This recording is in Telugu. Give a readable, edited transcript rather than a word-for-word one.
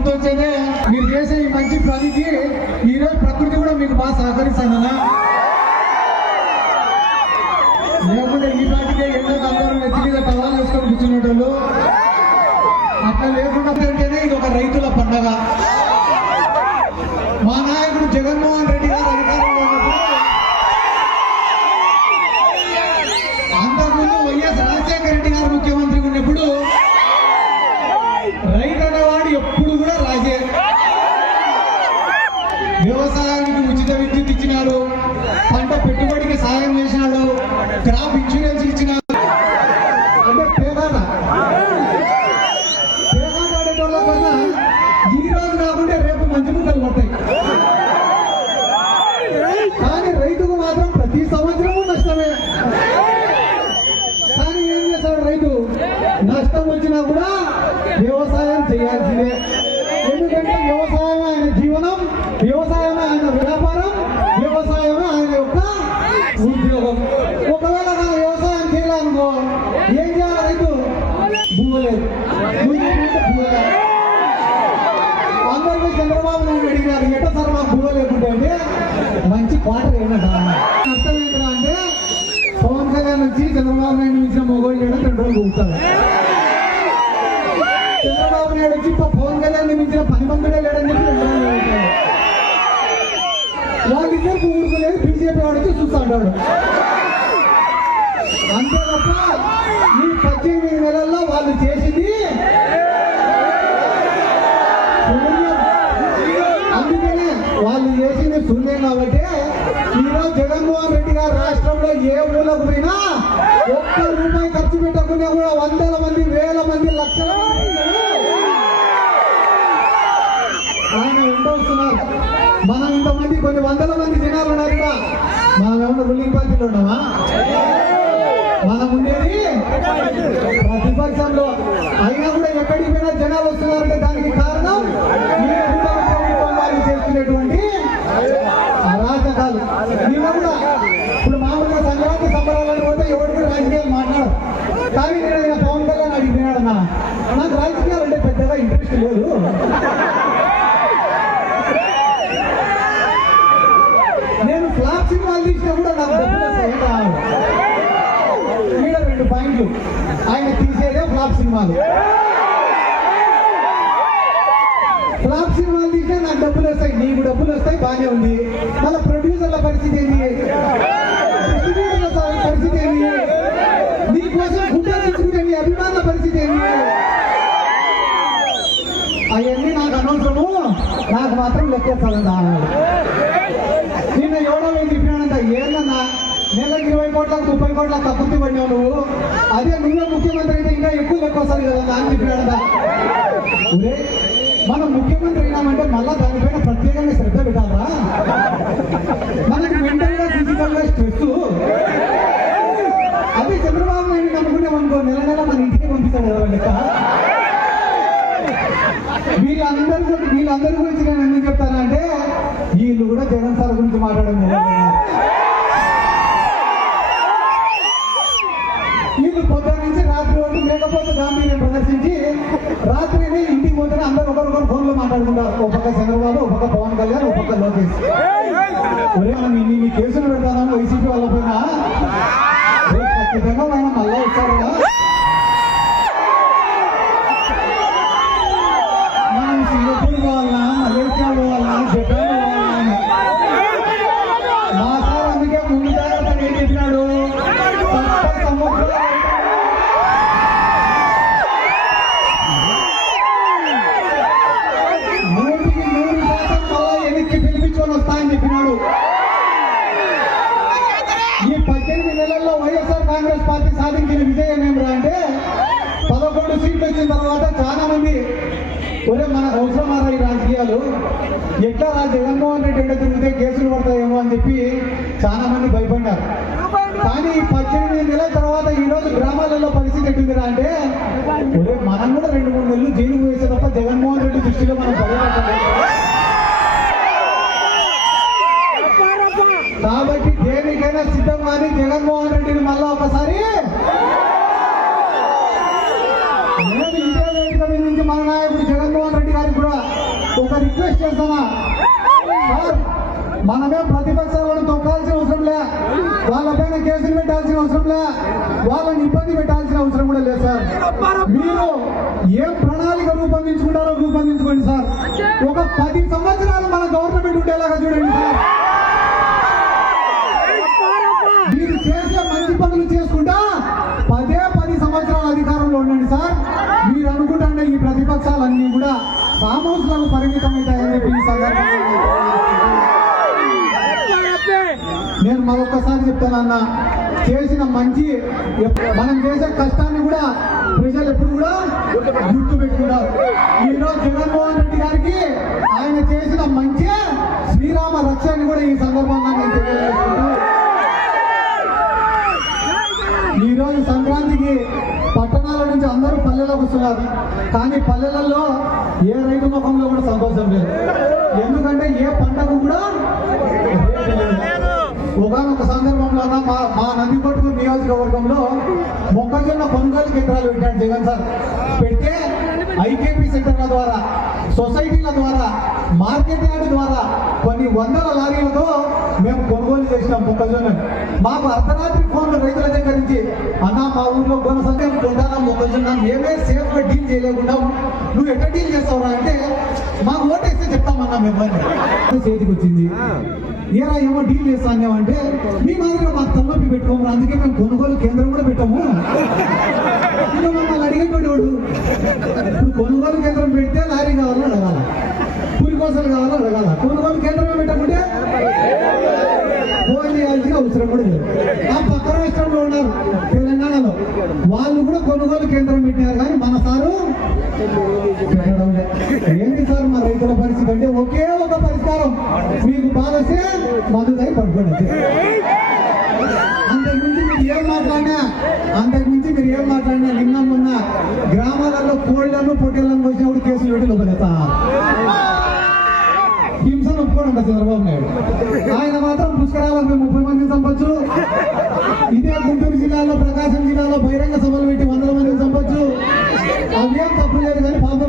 గుర్తొచ్చేదే మీరు చేసే ఈ మంచి పనికి ఈరోజు ప్రకృతి కూడా మీకు బాగా సహకరిస్తానన్నా. లేకుంటే ఈ పాటికే ఎన్నో అందరూ నెత్తి మీద టవాలు వేసుకొని కూర్చునేటోళ్ళు. అట్లా లేకుండా అంటేనే ఇది ఒక రైతుల పండగ. మా నాయకుడు జగన్మోహన్ రెడ్డి గారు అధికారంలో ఉన్నప్పుడు అంతకుముందు వైఎస్ రాజశేఖర రెడ్డి గారు ముఖ్యమంత్రి ఉన్నప్పుడు రైతు అనేవాడు ఎప్పుడు కూడా రాజే. వ్యవసాయానికి ఉచిత విద్యుత్ ఇచ్చినాడు, పంట పెట్టుబడికి సాయం చేసినాడు, క్రాప్ ఇన్సూరెన్స్ ఇచ్చినాడు. అంటే పేదాడ ఆడేటోళ్ళ కన్నా ఈ రోజు కాకుంటే రేపు మంచి ముక్కలు పడతాయి. కానీ రైతుకు మాత్రం ప్రతి సంవత్సరము నష్టమే. కానీ ఏం చేస్తాడు రైతు? నష్టం వచ్చినా కూడా వ్యవసాయం చేయాల్సిందే. ఎందుకంటే వ్యవసాయం ఆయన జీవనం, వ్యవసాయమే ఆయన వ్యాపారం, వ్యవసాయమే ఆయన యొక్క ఉద్యోగం. ఒకవేళ మనం వ్యవసాయం చేయాలనుకో ఏం చేయాలి? రైతు భూమలేదు, భూమలేదు. అందరికీ చంద్రబాబు నాయుడు అడిగినారు, ఎట్ట సార్ మాకు భూమ లేకుంటే అంటే మంచి క్వార్టర్ ఏమంట. అర్థం ఏంటరా అంటే పవన్ కళ్యాణ్ వచ్చి చంద్రబాబు నాయుడు ఇచ్చిన మొగోళ్ళు చేయడం 2 రోజులు కూర్చుంటారు. చంద్రబాబు నాయుడు వచ్చి పవన్ కళ్యాణ్ నిర్మించిన 10 మందినే లేడని చెప్పి 2 రోజులు కూర్చుంటారు. వాళ్ళిద్దరు ఊరుకోలేదు, బీజేపీ వాడు వచ్చి చూస్తూ ఉంటాడు. అంతే తప్ప ఈ 18 నెలల్లో వాళ్ళు చేసింది అందుకనే వాళ్ళు చేసింది శూన్యం. కాబట్టి ఈరోజు జగన్మోహన్ రెడ్డి గారు రాష్ట్రంలో ఏ ఊళ్ళకు పోయినా ఒక్క రూపాయి ఖర్చు పెట్టకుండా కూడా వందల మంది, వేల మంది, లక్షల మంది ఆయన ఉండొస్తున్నారు. మనం ఇంతమంది కొన్ని వందల మంది జనాలు ఉన్నారు. ఇక్కడ మనం ఏమన్నా రూలింగ్ పార్టీలో ఉన్నామా? మనం ఉండేది ప్రతిపక్షంలో. అయినా కూడా ఎక్కడికి పోయినా జనాలు వస్తున్నారంటే దానికి కారణం వాళ్ళు చేస్తున్నటువంటి అరాచకాలు. నిన్న కూడా ఇప్పుడు మామూలుగా సంక్రాంతి సంబరాలను పోతే ఎవరు కూడా రాజకీయాలు మాట్లాడరు. కానీ నేను పవన్ కళ్యాణ్ అడిగినాడన్నా, నాకు రాజకీయాలు అంటే పెద్దగా ఇంట్రెస్ట్ లేదు, నేను ఫ్లాప్ సినిమాలు తీసినా కూడా నాకు డబ్బులు వస్తాయి. ఈడ 2 పాయింట్లు, ఆయన తీసేదే ఫ్లాప్ సినిమాలు. ఫ్లాప్ సినిమాలు తీసినా నాకు డబ్బులు వస్తాయి, నీకు డబ్బులు వస్తాయి, బాగానే ఉంది. మళ్ళీ ప్రొడ్యూసర్ల పరిస్థితి ఏంటి? డిస్ట్రిబ్యూటర్ల పరిస్థితి ఏంటి? నీకోసం గుడ్డ తీసుకుంటే నీ అభిమానుల పరిస్థితి ఏంటి? అవన్నీ నాకు అనవసరము, నాకు మాత్రం లెక్కేస్తానంట. నిన్న ఎవడో చెప్పినాడంట, ఏందన్నా నెలకు 20 కోట్ల 30 కోట్ల తప్పుతి పడినావు నువ్వు, అదే నువ్వే ముఖ్యమంత్రి అయితే ఇంకా ఎక్కువ లెక్క వస్తుంది కదా అని చెప్పినాడంట. మనం ముఖ్యమంత్రి అయినామంటే మళ్ళా దానిపైన ప్రత్యేకంగా శ్రద్ధ పెట్టాలా? మనకి మెంటల్ గా, ఫిజికల్ గా స్ట్రెస్. అదే చంద్రబాబు నాయుడు నమ్ముకున్నాం అనుకో, నెల నెల మన ఇంటికి పంపిస్తాడు కదా లెక్క. వీళ్ళందరి గురించి నేను ఎందుకు చెప్తానంటే వీళ్ళు కూడా జగన్ సార్ గురించి మాట్లాడడం వీళ్ళు పొద్దున నుంచి రాత్రి వరకు లేకపోతే గాంభీర్యం ప్రదర్శించి రాత్రి ఇంటికి పోతేనే అందరూ ఒకరికొకరు ఫోన్లో మాట్లాడుకుంటారు. ఒక పక్క చంద్రబాబు, ఒక పక్క పవన్ కళ్యాణ్, ఒక పక్క లోకేష్. ఒరే మనం ఇన్ని కేసులు పెడతానని వైసీపీ వాళ్ళ పైన ఖచ్చితంగా ఆయన మళ్ళా వచ్చారు కదా. మనం సింగపూర్ పోవాలన్నా, మలేషియా పోవాలన్నా, జపాన్ పోవాలన్నా, మా సార్ అందుకే ముందు జాగ్రత్తగా ఏం చెప్పినాడు, 30 సంవత్సరాలు 100% మళ్ళా వెనక్కి పిలిపించుకొని వస్తాయని చెప్పినాడు. ఈ 18 నెలల్లో వైఎస్ఆర్ కాంగ్రెస్ పార్టీ సాధించిన విజయం ఏమిరా అంటే 11 సీట్లు వచ్చిన తర్వాత చాలా మంది ఒరే మనకు అవసరమారా ఈ రాజకీయాలు, ఎట్లా జగన్మోహన్ రెడ్డి అంటే తిరిగితే కేసులు పడతాయేమో అని చెప్పి చాలా మంది భయపడ్డారు. కానీ ఈ 18 నెలల తర్వాత ఈ రోజు గ్రామాలలో పరిస్థితి ఎట్టిందిరా అంటే ఒరే మనం కూడా 2-3 నెలలు జైలుకు వేసే తప్ప జగన్మోహన్ రెడ్డి దృష్టిలో మనం పర్యవేక్షణ. కాబట్టి దేనికైనా సిద్ధం కానీ జగన్మోహన్ రెడ్డిని మళ్ళా ఒకసారి నేను ఇదే వేదిక మీద నుంచి మన నాయకుడు జగన్మోహన్ రెడ్డి గారికి కూడా ఒక రిక్వెస్ట్ చేస్తానా సార్, మనమేం ప్రతిపక్షాలను తొక్కాల్సిన అవసరం లే, వాళ్ళపైన కేసులు పెట్టాల్సిన అవసరం లే, వాళ్ళని ఇబ్బంది పెట్టాల్సిన అవసరం కూడా లేదు సార్. మీరు ఏం ప్రణాళిక రూపొందించుకుంటారో రూపొందించుకోండి సార్. ఒక 10 సంవత్సరాలు మన గవర్నమెంట్ ఉండేలాగా చూడండి సార్. మీరు చేసే మంచి పనులు చేసుకుంటా 10 సంవత్సరాల అధికారంలో ఉండండి సార్. మీరు అనుకుంటే ఈ ప్రతిపక్షాలన్నీ కూడా ఫామ్ హౌస్లకు పరిమితం అవుతాయని చెప్పి ఈ సందర్భంగా నేను మరొకసారి చెప్తానన్నా, చేసిన మంచి మనం చేసే కష్టాన్ని కూడా ప్రజలు ఎప్పుడు కూడా గుర్తు పెట్టుకుంటారు. ఈరోజు జగన్మోహన్ రెడ్డి గారికి ఆయన చేసిన మంచి శ్రీరామ రక్షని కూడా ఈ సందర్భంగా నేను తెలియజేసుకుంటూ, ఈరోజు సంక్రాంతికి పట్టణాల నుంచి అందరూ పల్లెలకు వస్తున్నారు, కానీ పల్లెలలో ఏ రైతు ముఖంలో కూడా సంతోషం లేదు. ఎందుకంటే ఏ పంటకు కూడా ఒకనొక సందర్భంలో మా నందికొట్కూరు నియోజకవర్గంలో మొక్కజొన్న కొనుగోలు కేంద్రాలు పెట్టాడు జగన్ సార్. పెడితే ఐకేపీ సెంటర్ల ద్వారా, సొసైటీల ద్వారా, మార్కెట్ యార్డ్ ద్వారా కొన్ని వందల లారీలతో మేము కొనుగోలు చేసినాం మొక్కజొన్న. మాకు అర్ధరాత్రి ఫోన్లు రైతుల దగ్గర నుంచి, అన్నా మా ఊర్లో కొనసాగం కొంటానా మొక్కజొన్న, మేమే సేఫ్ గా డీల్ చేయలేకుండా నువ్వు ఎట్లా డీల్ చేస్తావురా అంటే, మాకు ఓటేస్తే చెప్తామన్నా మేము చేతికి వచ్చింది. ఏరా ఏమో డీల్ చేస్తానేమంటే, మీ మాదిరిగా మాకు తలనొప్పి పెట్టుకోము, అందుకే మేము కొనుగోలు కేంద్రం కూడా పెట్టాము. ఇంకా మమ్మల్ని అడిగేటువంటి వాడు ఇప్పుడు కొనుగోలు కేంద్రం పెడితే లారీ కావాలో అడగాల, పురికోసలు కావాలో అడగాల, కొనుగోలు కేంద్రమే పెట్టకుంటే ఫోన్ చేయాల్సిన అవసరం కూడా లేదు. ఆ పక్క రాష్ట్రంలో ఉన్నారు తెలంగాణలో, వాళ్ళు కూడా కొనుగోలు కేంద్రం పెట్టినారు, కానీ మన సారు ఏంటి సార్ మా రైతుల పరిస్థితి అంటే, ఒకే ఒక పరిష్కారం, మీకు బాధ వస్తే మందుదై పడుకోండి. అంతకుమించి మీరు ఏం మాట్లాడినా నిన్న మొన్న గ్రామాలలో కోళ్లను పొట్టేళ్లను వచ్చినప్పుడు కేసులు పెట్టి లోపలేస్తా హింసను ఒప్పుకోవడం చంద్రబాబు నాయుడు. ఆయన మాత్రం పుష్కరాలకు 30 మందిని చంపొచ్చు, ఇదే గుంటూరు జిల్లాలో, ప్రకాశం జిల్లాలో బహిరంగ సభలు పెట్టి 100 మందిని చంపొచ్చు, అవేం తప్పు లేదు. కానీ పాపం